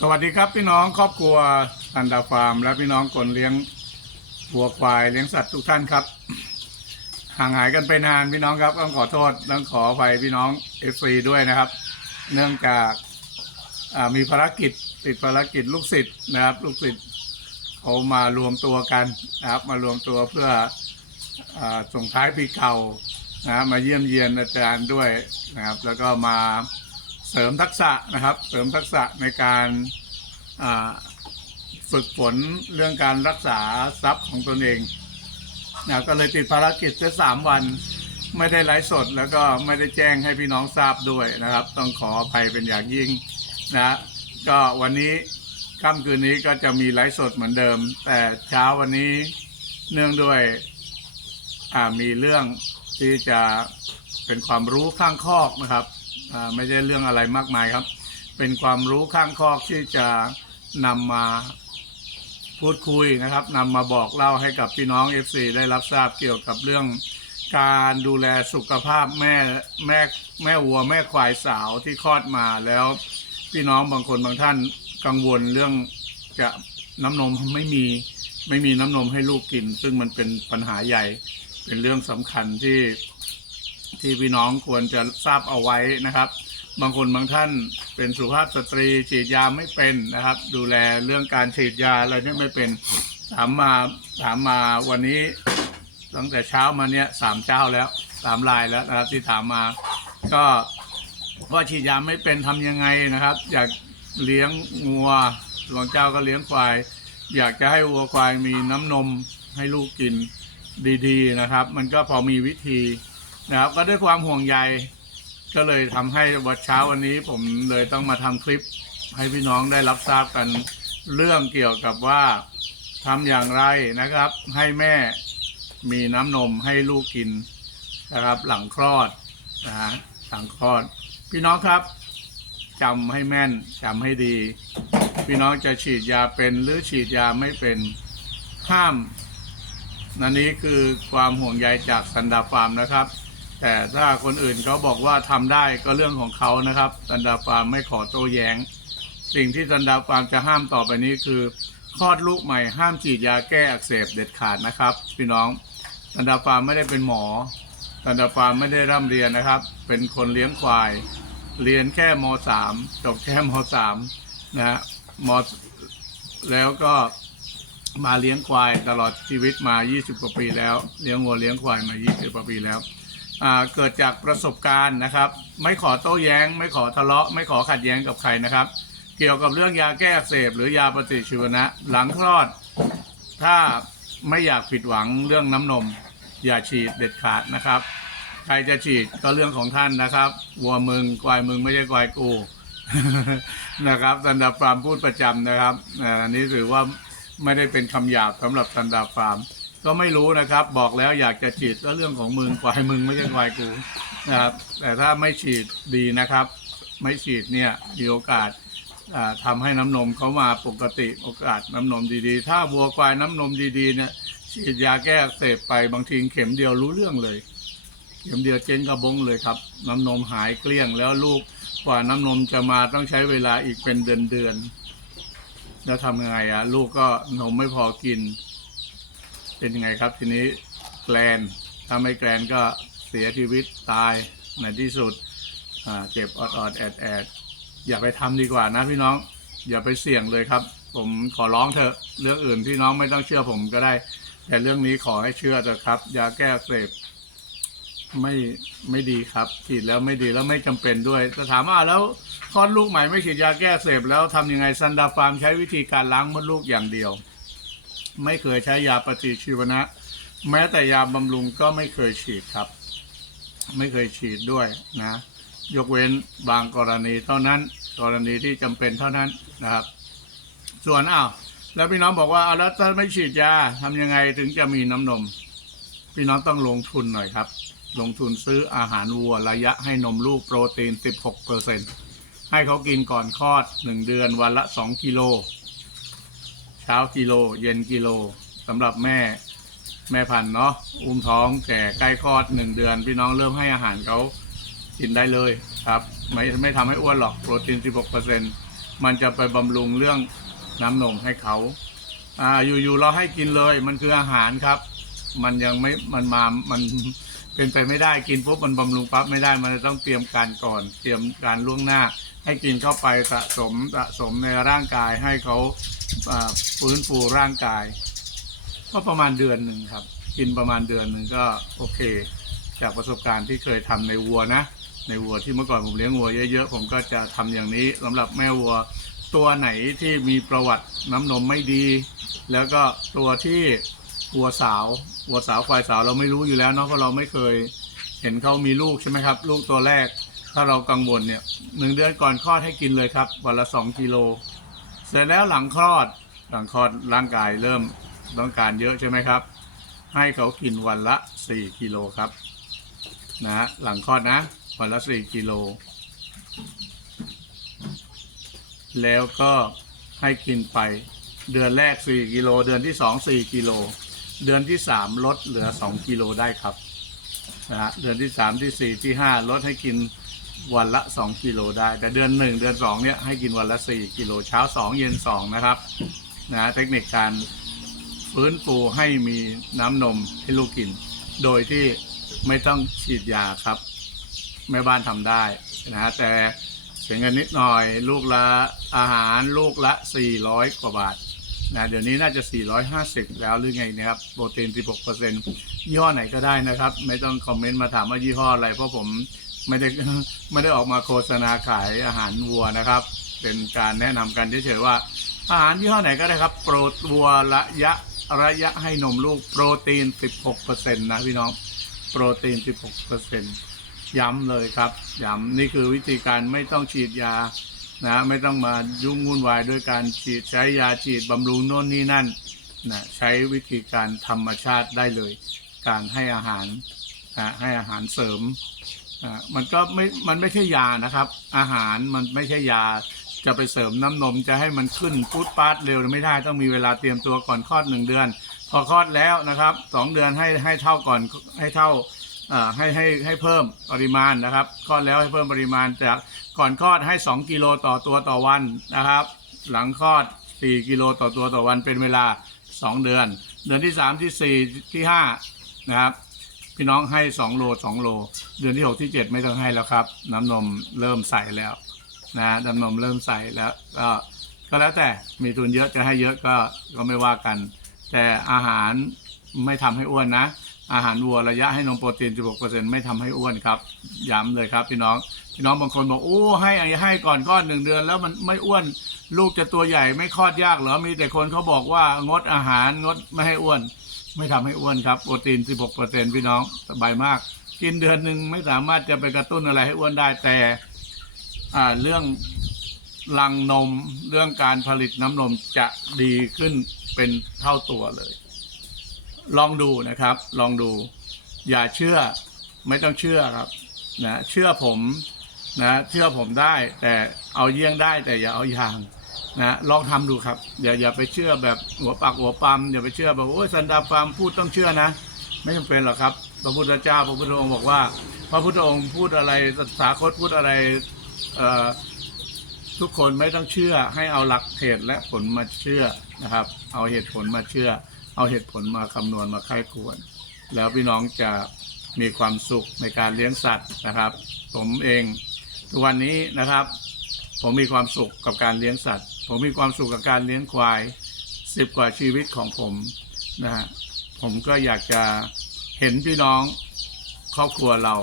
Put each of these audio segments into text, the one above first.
สวัสดีครับพี่น้องครอบครัวอันดาฟาร์ม และพี่น้องคนเลี้ยงวัวควายเลี้ยงสัตว์ทุกท่านครับ ห่างหายกันไปนานพี่น้องครับต้องขอโทษต้องขออภัยพี่น้องเอฟซีด้วยนะครับ เนื่องจากมีภารกิจติดภารกิจลูกศิษย์นะครับ ลูกศิษย์เขามารวมตัวกันนะครับ มารวมตัวเพื่ออส่งท้ายปีเก่านะครับมาเยี่ยมเยียนอาจารย์ด้วยนะครับ แล้วก็มา เสริมทักษะนะครับ เสริมทักษะในการฝึกฝนเรื่องการรักษาทรัพย์ของตนเองนะก็เลยติดภารกิจแค่สามวัน ไม่ได้ไลฟ์สด แล้วก็ไม่ได้แจ้งให้พี่น้องทราบด้วยนะครับ ต้องขออภัยเป็นอย่างยิ่งนะก็วันนี้ค่ำคืนนี้ก็จะมีไลฟ์สดเหมือนเดิม แต่เช้าวันนี้เนื่องด้วยมีเรื่องที่จะ เป็นความรู้ข้างคอกนะครับไม่ใช่เรื่องอะไรมากมายครับ เป็นความรู้ข้างคอกที่จะนำมาพูดคุยนะครับนำมาบอกเล่าให้กับพี่น้อง FC ได้รับทราบเกี่ยวกับเรื่องการดูแลสุขภาพแม่แม่แม่วัวแม่ควายสาวที่คลอดมาแล้วพี่น้องบางคนบางท่านกังวลเรื่องจะน้ำนมไม่มีไม่มีน้ำนมให้ลูกกิน ซึ่งมันเป็นปัญหาใหญ่เป็นเรื่องสำคัญที่ ที่พี่น้องควรจะทราบเอาไว้นะครับ บางคนบางท่านเป็นสุภาพสตรีฉีดยาไม่เป็นนะครับ ดูแลเรื่องการฉีดยาอะไรเนี่ยไม่เป็นถามมาถามมาวันนี้ตั้งแต่เช้ามาเนี่ยสามเจ้าแล้วสามลายแล้วนะครับที่ถามมา ก็ว่าฉีดยาไม่เป็นทำยังไงนะครับ อยากเลี้ยงงัวหลวงเจ้าก็เลี้ยงควาย อยากจะให้วัวควายมีน้ำนมให้ลูกกินดีๆนะครับ มันก็พอมีวิธี นะครับ ก็ด้วยความห่วงใยก็เลยทำให้วันเช้าวันนี้ผมเลยต้องมาทำคลิปให้พี่น้องได้รับทราบกันเรื่องเกี่ยวกับว่าทำอย่างไรนะครับ ให้แม่มีน้ำนมให้ลูกกินนะครับ หลังคลอดนะฮะหลังคลอด พี่น้องครับจำให้แม่นจำให้ดี พี่น้องจะฉีดยาเป็นหรือฉีดยาไม่เป็นห้ามนันนี้คือความห่วงใยจากสันดาฟาร์มนะครับ แต่ถ้าคนอื่นเขาบอกว่าทำได้ก็เรื่องของเขานะครับสันดาฟาร์มไม่ขอโต้แย้ง สิ่งที่สันดาฟาร์มจะห้ามต่อไปนี้คือคลอดลูกใหม่ห้ามฉีดยาแก้อักเสบเด็ดขาดนะครับ พี่น้องสันดาฟาร์มไม่ได้เป็นหมอสันดาฟาร์มไม่ได้ร่ำเรียนนะครับ เป็นคนเลี้ยงควาย เรียนแค่มสามจบแค่มสามนะฮะมแล้วก็มาเลี้ยงควายตลอดชีวิตมา 20 กว่าปีแล้ว เลี้ยงวัวเลี้ยงควายมา 20 กว่าปีแล้ว เกิดจากประสบการณ์นะครับ ไม่ขอโต้แย้ง ไม่ขอทะเลาะ ไม่ขอขัดแย้งกับใครนะครับ เกี่ยวกับเรื่องยาแก้อักเสบหรือยาปฏิชีวนะ หลังคลอด ถ้าไม่อยากผิดหวังเรื่องน้ำนม อย่าฉีดเด็ดขาดนะครับ ใครจะฉีดก็เรื่องของท่านนะครับวัวมึงควายมึงไม่ใช่ควายกูนะครับสันดาฟาร์มพูดประจำนะครับอันนี้ถือว่าไม่ได้เป็นคำหยาบสำหรับสันดาฟาร์ม ก็ไม่รู้นะครับ บอกแล้วอยากจะฉีดก็เรื่องของมึงควายมึงไม่ใช่ควายกูนะครับ แต่ถ้าไม่ฉีดดีนะครับ ไม่ฉีดเนี่ยมีโอกาสทำาให้น้ำนมเขามาปกติโอกาสน้ำนมดีๆ ถ้าวัวควายน้ำนมดีๆเนี่ยฉีดยาแก้อักเสบไปบางทีเข็มเดียวรู้เรื่องเลย เข็มเดียวเจนกระบงเลยครับ น้ำนมหายเกลี้ยงแล้วลูกกว่าน้ำนมจะมาต้องใช้เวลาอีกเป็นเดือนเดือนๆแล้วทำยังไงอะลูกก็นมไม่พอกิน เป็นยังไงครับทีนี้แกลนถ้าไม่แกลนก็เสียชีวิตตายในที่สุดเจ็บออดออดแอดแอดอย่าไปทำดีกว่านะพี่น้อง อย่าไปเสี่ยงเลยครับ ผมขอร้องเถอะเรื่องอื่นพี่น้องไม่ต้องเชื่อผมก็ได้ แต่เรื่องนี้ขอให้เชื่อเถอะครับยาแก้เสพไม่ไม่ดีครับฉีดแล้วไม่ดีแล้วไม่จำเป็นด้วยจะถามว่าแล้วคลอดลูกใหม่ไม่ฉีดยาแก้เสพแล้วทำยังไงซันดาฟาร์มใช้วิธีการล้างมดลูกอย่างเดียว ไม่เคยใช้ยาปฏิชีวนะ แม้แต่ยาบำรุงก็ไม่เคยฉีดครับ ไม่เคยฉีดด้วยนะ ยกเว้นบางกรณีเท่านั้น กรณีที่จำเป็นเท่านั้นนะครับ ส่วนอ้าวแล้วพี่น้องบอกว่าเอาแล้วถ้าไม่ฉีดยาทำยังไงถึงจะมีน้ำนม พี่น้องต้องลงทุนหน่อยครับ ลงทุนซื้ออาหารวัวระยะให้นมลูกโปรตีน 16เปอร์เซ็นให้เขากินก่อนคลอด 1 เดือนวันละ 2 กิโล เช้ากิโล เย็นกิโลสำหรับแม่แม่พันธุ์เนาะอุ้มท้องแก่ใกล้คลอด1เดือน พี่น้องเริ่มให้อาหารเขากินได้เลยครับ ไม่ไม่ทำให้อ้วนหรอกโปรตีน 16เปอร์เซ็นมันจะไปบำรุงเรื่องน้ำนมให้เขาอ่าอยู่ๆเราให้กินเลย มันคืออาหารครับ มันยังไม่มันมามันเป็นไปไม่ได้กินปุ๊บมันบำรุงปั๊บไม่ได้มันจะต้องเตรียมการก่อน เตรียมการล่วงหน้า ให้กินเข้าไปสะสมสะสมในร่างกายให้เขา ฟื้นฟูร่างกาย ก็ประมาณเดือนหนึ่งครับ กินประมาณเดือนหนึ่งก็โอเค จากประสบการณ์ที่เคยทำในวัวนะ ในวัวที่เมื่อก่อนผมเลี้ยงวัวเยอะๆผมก็จะทำอย่างนี้สำหรับแม่วัวตัวไหนที่มีประวัติน้ำนมไม่ดี แล้วก็ตัวที่วัวสาววัวสาวควายสาวเราไม่รู้อยู่แล้วเนาะเพราะเราไม่เคยเห็นเขามีลูกใช่ไหมครับ ลูกตัวแรก ถ้าเรากังวลเนี่ยหนึ่งเดือนก่อนคลอดให้กินเลยครับวันละสองกิโล เสร็จแล้วหลังคลอดหลังคลอดร่างกายเริ่มต้องการเยอะใช่ไหมครับ ให้เขากินวันละสี่กิโลครับนะฮะหลังคลอดนะวันละสี่กิโล แล้วก็ให้กินไปเดือนแรก 4 กิโล เดือนที่ 2 4 กิโล เดือนที่ 3 ลดเหลือ 2 กิโลได้ครับนะฮะเดือนที่ 3 ที่ 4 ที่ 5 ลดให้กิน วันละ 2 กิโลได้ แต่เดือน 1 เดือน 2เนี่ยให้กินวันละ 4 กิโลเช้า 2 เย็น 2 นะครับนะฮะเทคนิคการฟื้นฟูให้มีน้ำนมให้ลูกกิน โดยที่ไม่ต้องฉีดยาครับแม่บ้านทำได้นะฮะแต่เสียเงินนิดหน่อยลูกละอาหารลูกละ 400 กว่าบาทนะเดี๋ยวนี้น่าจะ 450 แล้วหรือไงนะครับโปรตีน 16%ยี่ห้อไหนก็ได้นะครับ ไม่ต้องคอมเมนต์มาถามว่ายี่ห้ออะไรเพราะผม ไม่ได้ไม่ได้ออกมาโฆษณาขายอาหารวัวนะครับ เป็นการแนะนำกันเฉยๆว่า อาหารยี่ห้อไหนก็ได้ครับ โปรตวัวระยะระยะให้นมลูกโปรตีน 16%นะพี่น้องโปรตีน 16%ย้ำเลยครับ ย้ำนี่คือวิธีการไม่ต้องฉีดยานะไม่ต้องมายุ่งวุ่นวายด้วยการฉีดใช้ยาฉีดบำรุงโน่นนี่นั่นนะใช้วิธีการธรรมชาติได้เลย การให้อาหารนะให้อาหารเสริม มันก็ไม่ มันไม่ใช่ยานะครับ อาหารมันไม่ใช่ยา จะไปเสริมน้ำนมจะให้มันขึ้นพุดปาดเร็วไม่ได้ต้องมีเวลาเตรียมตัวก่อนคลอดหนึ่งเดือน พอคลอดแล้วนะครับสองเดือนให้ให้เท่าก่อนให้เท่าอ่าให้ให้ให้เพิ่มปริมาณนะครับคลอดแล้วให้เพิ่มปริมาณจากก่อนคลอดให้ 2 กิโลต่อตัวต่อวันนะครับ หลังคลอด 4 กิโลต่อตัวต่อวันเป็นเวลา 2 เดือน เดือนที่ 3 ที่ 4 ที่5นะครับ พี่น้องให้2โล2โล เดือนที่6ที่7ไม่ต้องให้แล้วครับ น้ำนมเริ่มใสแล้วนะน้ำนมเริ่มใสแล้วก็ก็แล้วแต่มีทุนเยอะจะให้เยอะก็ก็ไม่ว่ากัน แต่อาหารไม่ทำให้อ้วนนะ อาหารวัวระยะให้นมโปรตีน 16%ไม่ทำให้อ้วนครับย้ำเลยครับ พี่น้องพี่น้องบางคนบอกโอ้ให้ให้ก่อนคลอดหนึ่งเดือน แล้วมันไม่อ้วนลูกจะตัวใหญ่ไม่คลอดยากเหรอมีแต่คนเขาบอกว่างดอาหารงดไม่ให้อ้วน ไม่ทำให้อ้วนครับโปรตีน 16%พี่น้องสบายมาก กินเดือนหนึ่งไม่สามารถจะไปกระตุ้นอะไรให้อ้วนได้แต่อ่าเรื่องลังนมเรื่องการผลิตน้ำนมจะดีขึ้นเป็นเท่าตัวเลย ลองดูนะครับ ลองดู อย่าเชื่อ ไม่ต้องเชื่อครับนะเชื่อผมนะเชื่อผมได้ แต่เอาเยี่ยงได้แต่อย่าเอาอย่าง นะลองทำดูครับ อย่าอย่าไปเชื่อแบบหัวปากหัวปั๊มอย่าไปเชื่อแบบโอ้ยสันดาปามพูดต้องเชื่อนะ ไม่จำเป็นหรอกครับ พระพุทธเจ้าพระพุทธองค์บอกว่า พระพุทธองค์พูดอะไรสาคตพูดอะไรทุกคนไม่ต้องเชื่อให้เอาหลักเหตุและผลมาเชื่อนะครับ เอาเหตุผลมาเชื่อ เอาเหตุผลมาคำนวณมาไข้ควร แล้วพี่น้องจะมีความสุขในการเลี้ยงสัตว์นะครับ ผมเองทุกวันนี้นะครับ ผมมีความสุขกับการเลี้ยงสัตว์ ผมมีความสุขกับการเลี้ยงควายสิบกว่าชีวิตของผมนะฮะผมก็อยากจะเห็นพี่น้องครอบครัวเรา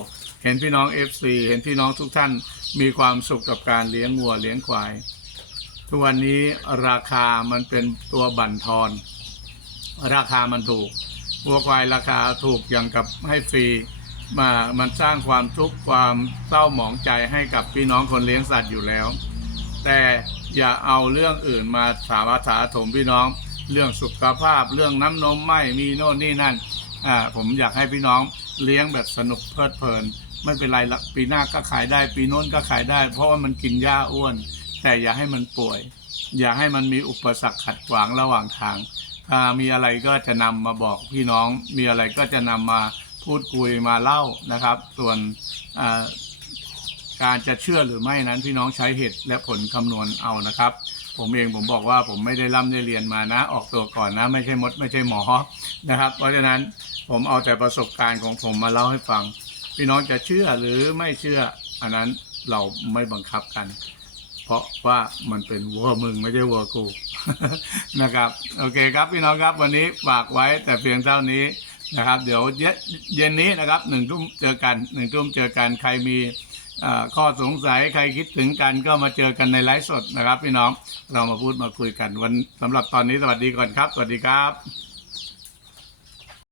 เห็นพี่น้อง FC เห็นพี่น้องทุกท่านมีความสุขกับการเลี้ยงวัวเลี้ยงควาย ทุกวันนี้ราคามันเป็นตัวบั่นทอน ราคามันถูกวัวควายราคาถูกอย่างกับให้ฟรีมามันสร้างความทุกข์ความเศร้าหมองใจให้กับพี่น้องคนเลี้ยงสัตว์อยู่แล้ว แต่อย่าเอาเรื่องอื่นมาถามาถาถมพี่น้อง เรื่องสุขภาพเรื่องน้ำนมไม่มีโน่นนี่นั่นอ่าผมอยากให้พี่น้องเลี้ยงแบบสนุกเพลิดเพลิน ไม่เป็นไรละปีหน้าก็ขายได้ ปีโน้นก็ขายได้ เพราะว่ามันกินหญ้าอ้วน แต่อย่าให้มันป่วย อย่าให้มันมีอุปสรรคขัดขวางระหว่างทางถ้ามีอะไรก็จะนำมาบอกพี่น้องมีอะไรก็จะนำมาพูดคุยมาเล่านะครับ ส่วนอ่า การจะเชื่อหรือไม่นั้นพี่น้องใช้เหตุและผลคำนวณเอานะครับ ผมเองผมบอกว่าผมไม่ได้ร่ำได้เรียนมานะ ออกตัวก่อนนะ ไม่ใช่มดไม่ใช่หมอนะครับ เพราะฉะนั้นผมเอาแต่ประสบการณ์ของผมมาเล่าให้ฟัง พี่น้องจะเชื่อหรือไม่เชื่อ อันนั้นเราไม่บังคับกัน เพราะว่ามันเป็นวัวมึงไม่ใช่วัวกูนะครับ โอเคครับพี่น้องครับวันนี้ฝากไว้แต่เพียงเท่านี้นะครับ เดี๋ยวเย็นเย็นนี้นะครับหนึ่งทุ่มเจอกันหนึ่งทุ่มเจอกันใครมี ข้อสงสัยใครคิดถึงกันก็มาเจอกันในไลฟ์สดนะครับ พี่น้องเรามาพูดมาคุยกันวันสำหรับตอนนี้สวัสดีก่อนครับ สวัสดีครับ